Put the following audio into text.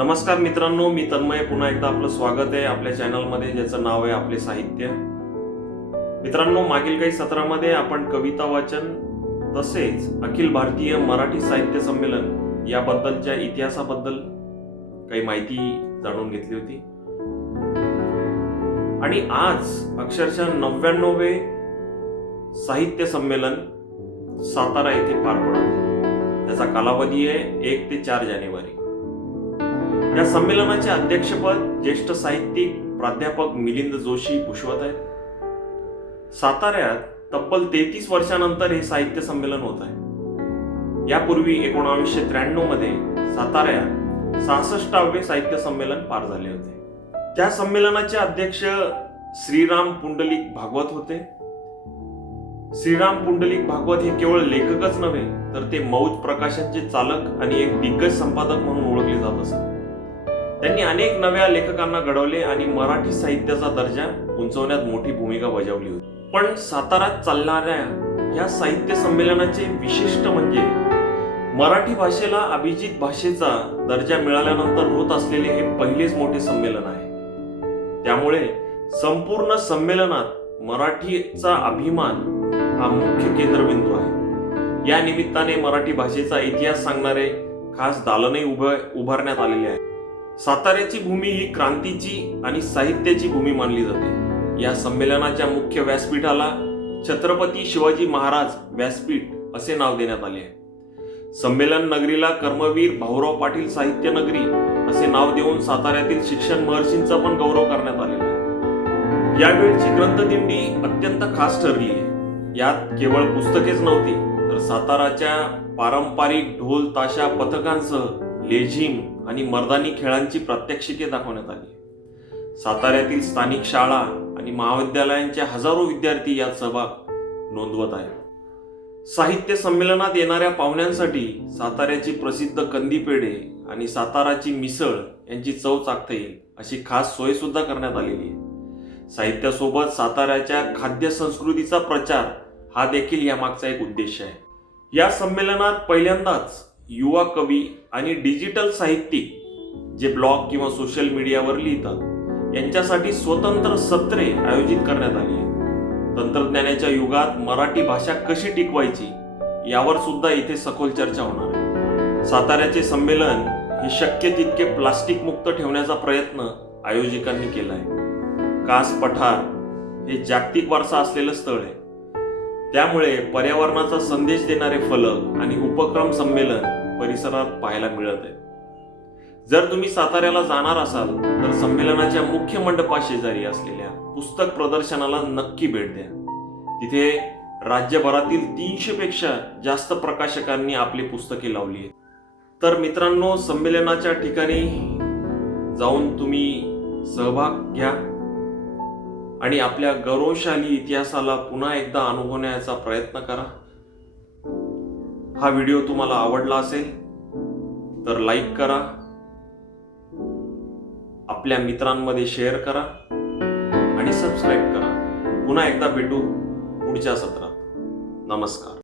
नमस्कार मित्रांनो, मी तन्मय पुन्हा एकदा आपलं स्वागत आहे आपल्या चॅनलमध्ये ज्याचं नाव आहे आपले साहित्य. मित्रांनो, मागील काही सत्रामध्ये आपण कविता वाचन तसेच अखिल भारतीय मराठी साहित्य संमेलन याबद्दलच्या इतिहासाबद्दल काही माहिती जाणून घेतली होती. आणि आज अक्षरशः 99वे साहित्य संमेलन सातारा येथे पार पडत आहे. त्याचा कालावधी आहे 1 ते 4 जानेवारी. या संमेलनाचे अध्यक्षपद ज्येष्ठ साहित्यिक प्राध्यापक मिलिंद जोशी भूषवत आहेत. साताऱ्यात तब्बल 33 वर्षानंतर हे साहित्य संमेलन होत आहे. यापूर्वी 1993 मध्ये साताऱ्यात 66वे साहित्य संमेलन पार झाले होते. त्या संमेलनाचे अध्यक्ष श्रीराम पुंडलिक भागवत होते. श्रीराम पुंडलिक भागवत हे केवळ लेखकच नव्हे तर ते मौज प्रकाशनचे चालक आणि एक दिग्गज संपादक म्हणून ओळखले जात असत. त्यांनी अनेक नव्या लेखकांना घडवले आणि मराठी साहित्याचा दर्जा उंचवण्यात मोठी भूमिका बजावली होती. पण साताऱ्यात चालणाऱ्या या साहित्य संमेलनाचे विशिष्ट म्हणजे मराठी भाषेला अभिजित भाषेचा दर्जा मिळाल्यानंतर होत असलेले हे पहिलेच मोठे संमेलन आहे. त्यामुळे संपूर्ण संमेलनात मराठीचा अभिमान हा मुख्य केंद्रबिंदू आहे. या निमित्ताने मराठी भाषेचा इतिहास सांगणारे खास दालनही उभारण्यात आलेले आहे. साताऱ्याची भूमी ही क्रांतीची आणि साहित्याची भूमी मानली जाते. या संमेलनाच्या मुख्य व्यासपीठाला छत्रपती शिवाजी महाराज व्यासपीठ असे नाव देण्यात आले आहे. संमेलन नगरीला कर्मवीर भाऊराव पाटील साहित्य नगरी असे नाव देऊन साताऱ्यातील शिक्षण महर्षींचा पण गौरव करण्यात आलेला आहे. यावेळची ग्रंथदिंडी अत्यंत खास ठरली आहे. यात केवळ पुस्तकेच नव्हती तर साताराच्या पारंपरिक ढोल ताशा पथकांसह लेझिम आणि मर्दानी खेळांची प्रात्यक्षिके दाखवण्यात आली. साताऱ्यातील स्थानिक शाळा आणि महाविद्यालयांचे हजारो विद्यार्थी यात सहभाग नोंदवत आहेत. साहित्य संमेलनात येणाऱ्या पाहुण्यांसाठी साताऱ्याची प्रसिद्ध कंदी पेढे आणि साताराची मिसळ यांची चव चाखता येईल अशी खास सोय सुद्धा करण्यात आलेली आहे. साहित्यासोबत साताऱ्याच्या खाद्य संस्कृतीचा प्रचार हा देखील यामागचा एक उद्देश आहे. या संमेलनात पहिल्यांदाच युवा कवी आणि डिजिटल साहित्यिक जे ब्लॉग किंवा सोशल मीडियावर लिहितात यांच्यासाठी स्वतंत्र सत्रे आयोजित करण्यात आली आहे. तंत्रज्ञानाच्या युगात मराठी भाषा कशी टिकवायची यावर सुद्धा इथे सखोल चर्चा होणार आहे. साताऱ्याचे संमेलन हे शक्य तितके प्लास्टिक मुक्त ठेवण्याचा प्रयत्न आयोजकांनी केला आहे. कास पठार हे जागतिक वारसा असलेलं स्थळ आहे. त्यामुळे पर्यावरणाचा संदेश देणारे फलक आणि उपक्रम संमेलन परिसरात पाहायला मिळत आहे. जर तुम्ही साताऱ्याला जाणार असाल तर संमेलनाच्या मुख्य मंडपाशेजारी असलेल्या पुस्तक प्रदर्शनाला नक्की भेट द्या. तिथे राज्यभरातील 300 पेक्षा जास्त प्रकाशकांनी आपली पुस्तके लावली आहेत. तर मित्रांनो, संमेलनाच्या ठिकाणी जाऊन तुम्ही सहभाग घ्या आणि आपल्या गौरवशाली इतिहासाला पुन्हा एकदा अनुभवण्याचा प्रयत्न करा. हा व्हिडिओ तुम्हाला आवडला असेल तर लाईक करा, आपल्या मित्रांमध्ये शेअर करा आणि सबस्क्राईब करा. पुन्हा एकदा भेटू पुढच्या सत्रात. नमस्कार.